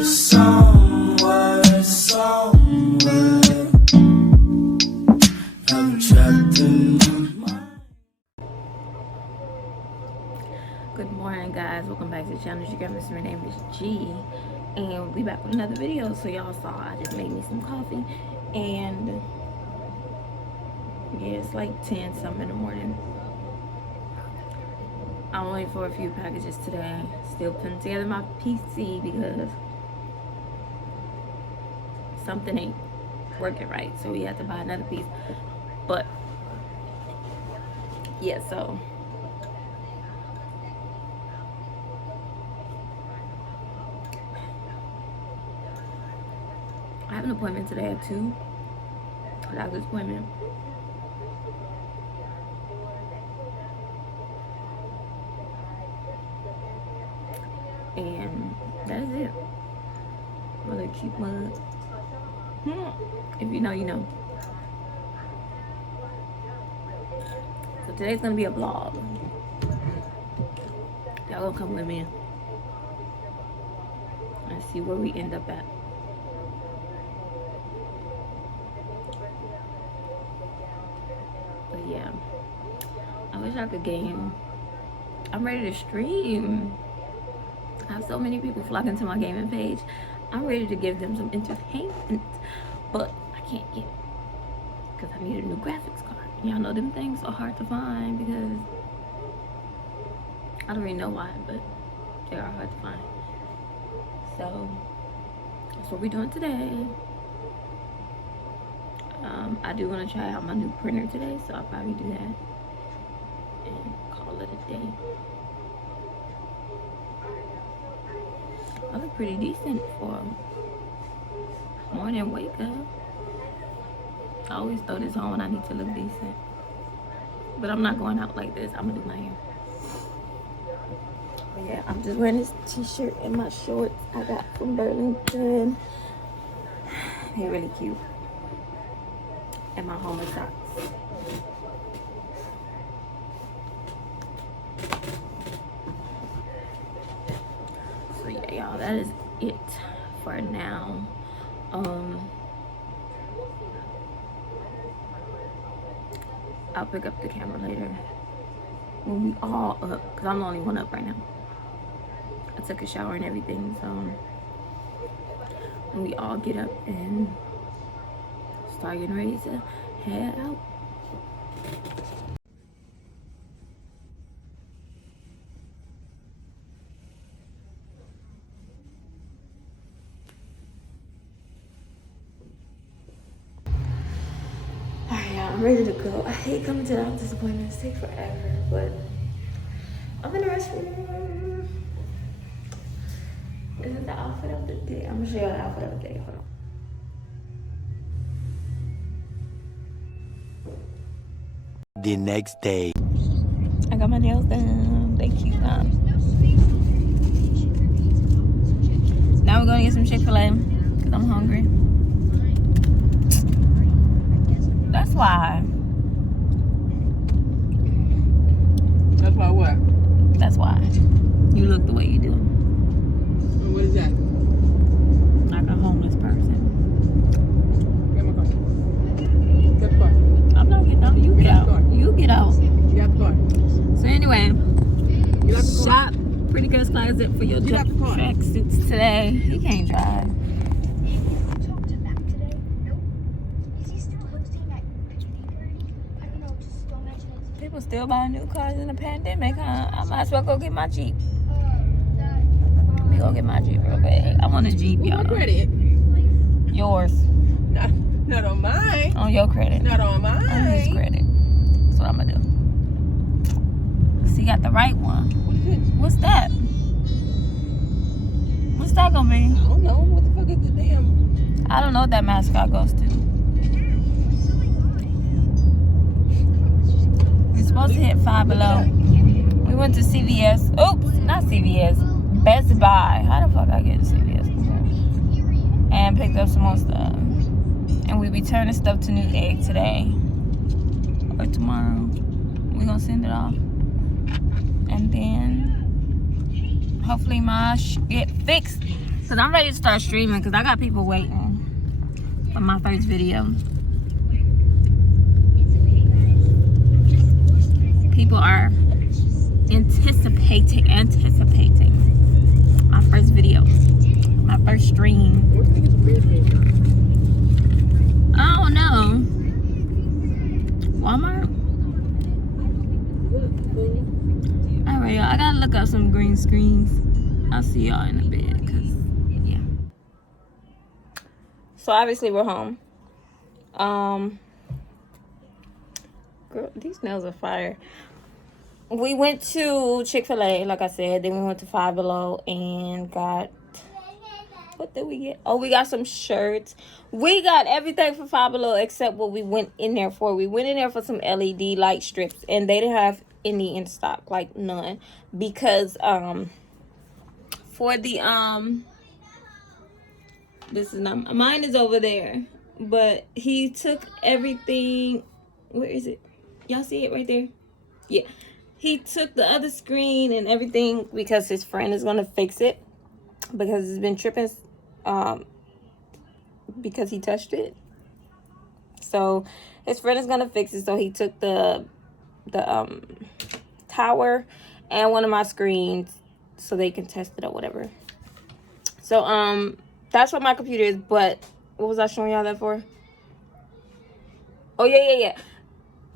Good morning, guys. Welcome back to the channel. My name is G, and we back with another video. So y'all saw I just made me some coffee, and yeah, it's like 10 something in the morning. I'm waiting for a few packages today. Still putting together my PC because something ain't working right, so we had to buy another piece. But yeah, so I have an appointment today at 2, a doctor's appointment. And that is it. Really cute mug. If you know, you know. So today's gonna be a vlog. Y'all gonna come with me and see where we end up at. But yeah, I wish I could game. I'm ready to stream. I have so many people flocking to my gaming page. I'm ready to give them some entertainment, but I can't get it because I need a new graphics card. Y'all know them things are hard to find because I don't really know why, but they are hard to find. So that's what we're doing today. I do want to try out my new printer today, so I'll probably do that and call it a day. I look pretty decent for morning wake up. I always throw this on when I need to look decent. But I'm not going out like this. I'm gonna do my hair. But yeah, I'm just wearing this t-shirt and my shorts I got from Burlington. They're really cute. And my Homer socks. So yeah, y'all, that is it for now. I'll pick up the camera later when we all up, because I'm the only one up right now. I took a shower and everything, so when we all get up and start getting ready to head out. I'm ready to go. I hate coming to the doctor's appointments. It takes forever, but I'm in the restroom. This is the outfit of the day. I'm gonna show you the outfit of the day. Hold on. The next day. I got my nails done. They cute, huh? Now we're gonna get some Chick-fil-A because I'm hungry. That's why. That's why what? That's why. You look the way you do. What is that? Like a homeless person. Get my car. Get the car. I'm not getting out. You get out. You get out. Get out the car. So anyway, Get out the car. shop Pretty Girls Closet for your track suits today. He can't drive. People still buying new cars in the pandemic, huh? I might as well go get my Jeep. Let me go get my Jeep real quick. I want a Jeep, y'all. My credit. Yours. Not on mine. On your credit. Not on mine. On his credit. That's what I'm gonna do. See, got the right one. What is this? What's that? What's that gonna be? I don't know. What the fuck is the damn? I don't know what that mascot goes to. We're supposed to hit Five Below. We went to CVS. Oops, not CVS. Best Buy. How the fuck I get to CVS? And picked up some more stuff. And we returning stuff to New Egg today. Or tomorrow. We're gonna send it off. And then hopefully my get fixed Cause I'm ready to start streaming because I got people waiting for my first video. People are anticipating my first video, my first stream. What do you think it's weird for? I don't know. Walmart? Alright, y'all. I gotta look up some green screens. I'll see y'all in a bit, cause yeah. So obviously we're home. Girl, these nails are fire. We went to Chick-fil-A, like I said. Then we went to Five Below and got, what did we get? Oh, we got some shirts. We got everything from Five Below except what we went in there for. We went in there for some LED light strips, and they didn't have any in stock, like none, because for the this is not mine, is over there, but he took everything. Where is it? Y'all see it right there? Yeah. He took the other screen and everything because his friend is gonna fix it because it's been tripping because he touched it. So his friend is gonna fix it. So he took the tower and one of my screens so they can test it or whatever. So that's what my computer is. But what was I showing y'all that for? Oh yeah.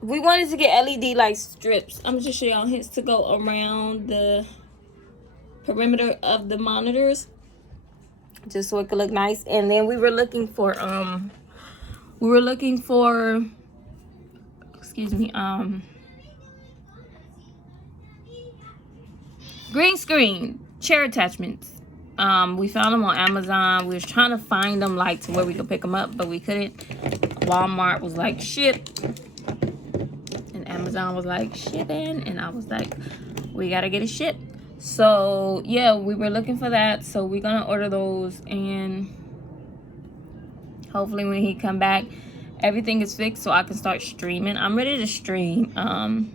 We wanted to get LED light strips. I'm just show y'all his to go around the perimeter of the monitors, just so it could look nice. And then we were looking for excuse me, green screen chair attachments. We found them on Amazon. We was trying to find them like to where we could pick them up, but we couldn't. Walmart was like ship, and Amazon was like shipping, and I was like, we gotta get it shipped. So yeah, we were looking for that. So we're gonna order those, and hopefully when he come back, everything is fixed so I can start streaming. I'm ready to stream and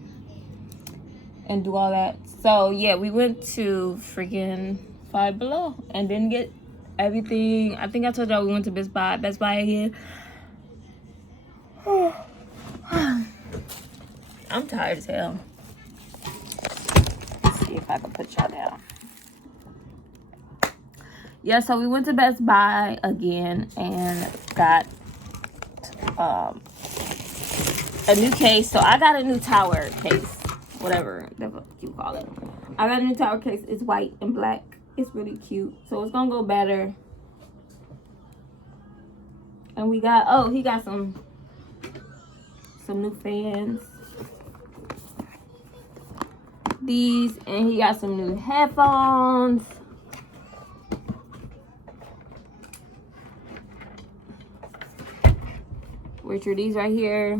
do all that. So yeah, we went to freaking Five Below and didn't get everything. I think I told y'all we went to Best Buy again. I'm tired as hell. Let's see if I can put y'all down. Yeah, so we went to Best Buy again and got a new case. So I got a new tower case, whatever you call it. I got a new tower case. It's white and black. It's really cute. So it's gonna go better. And we got, oh, he got some new fans. These, and he got some new headphones. Which are these right here.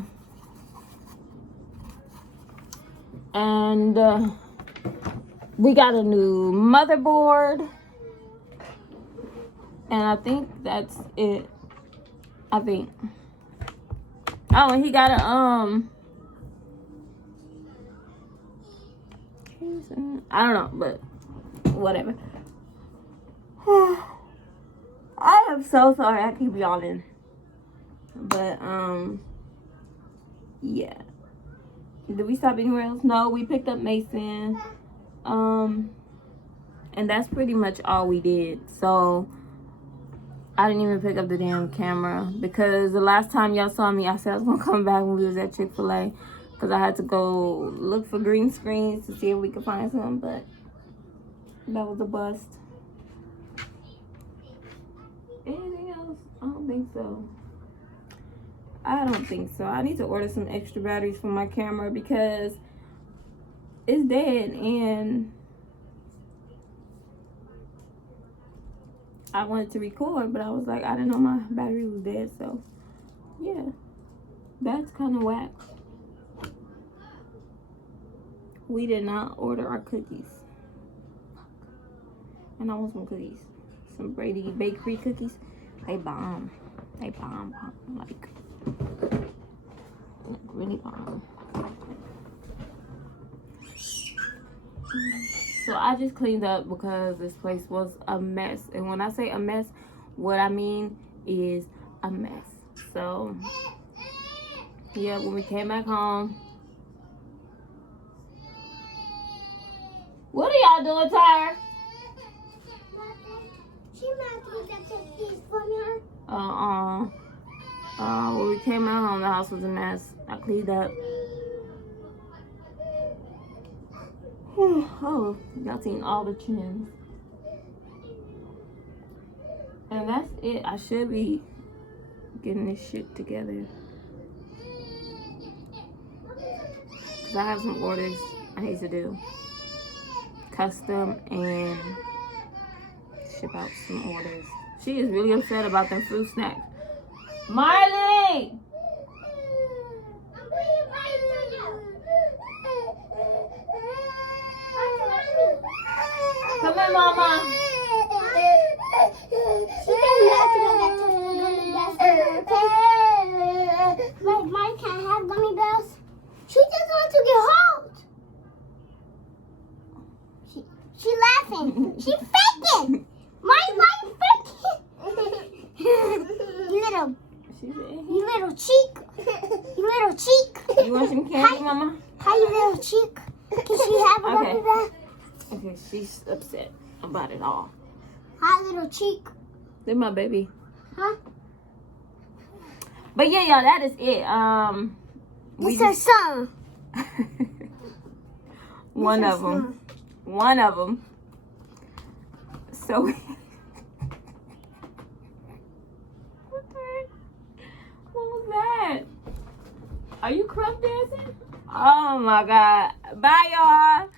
And we got a new motherboard. And I think that's it. I think. Oh, and he got a I don't know, but whatever. I am so sorry I keep yawning. But yeah. Did we stop anywhere else? No, we picked up Mason. And that's pretty much all we did. So I didn't even pick up the damn camera because the last time y'all saw me, I said I was gonna come back when we was at Chick-fil-A because I had to go look for green screens to see if we could find some, but that was a bust. Anything else? I don't think so. I don't think so. I need to order some extra batteries for my camera because it's dead and I wanted to record, but I was like, I didn't know my battery was dead, so yeah, that's kind of whack. We did not order our cookies, and I want some cookies, some Brady Bakery cookies. They bomb, like really bomb. So I just cleaned up because this place was a mess. And when I say a mess, what I mean is a mess. So, yeah, when we came back home. What are y'all doing, Tyre? She might be the cookies for me. When we came back home, the house was a mess. I cleaned up. Oh, y'all seen all the trends. And that's it. I should be getting this shit together. Because I have some orders I need to do. Custom and ship out some orders. She is really upset about them fruit snacks. Marley! Come here, Mama. Mine can't have gummy bears. She just wants to get hold. She laughing. She faking. Mine faking. You little cheek. You little cheek. You want some candy, Mama? Hi, you little cheek. Can she have a gummy bear? Okay, she's upset about it all. Hi, little cheek. They're my baby. Huh? But yeah, y'all, that is it. This her son. One of them. One of them. So. What was that? Are you crump dancing? Oh my God. Bye, y'all.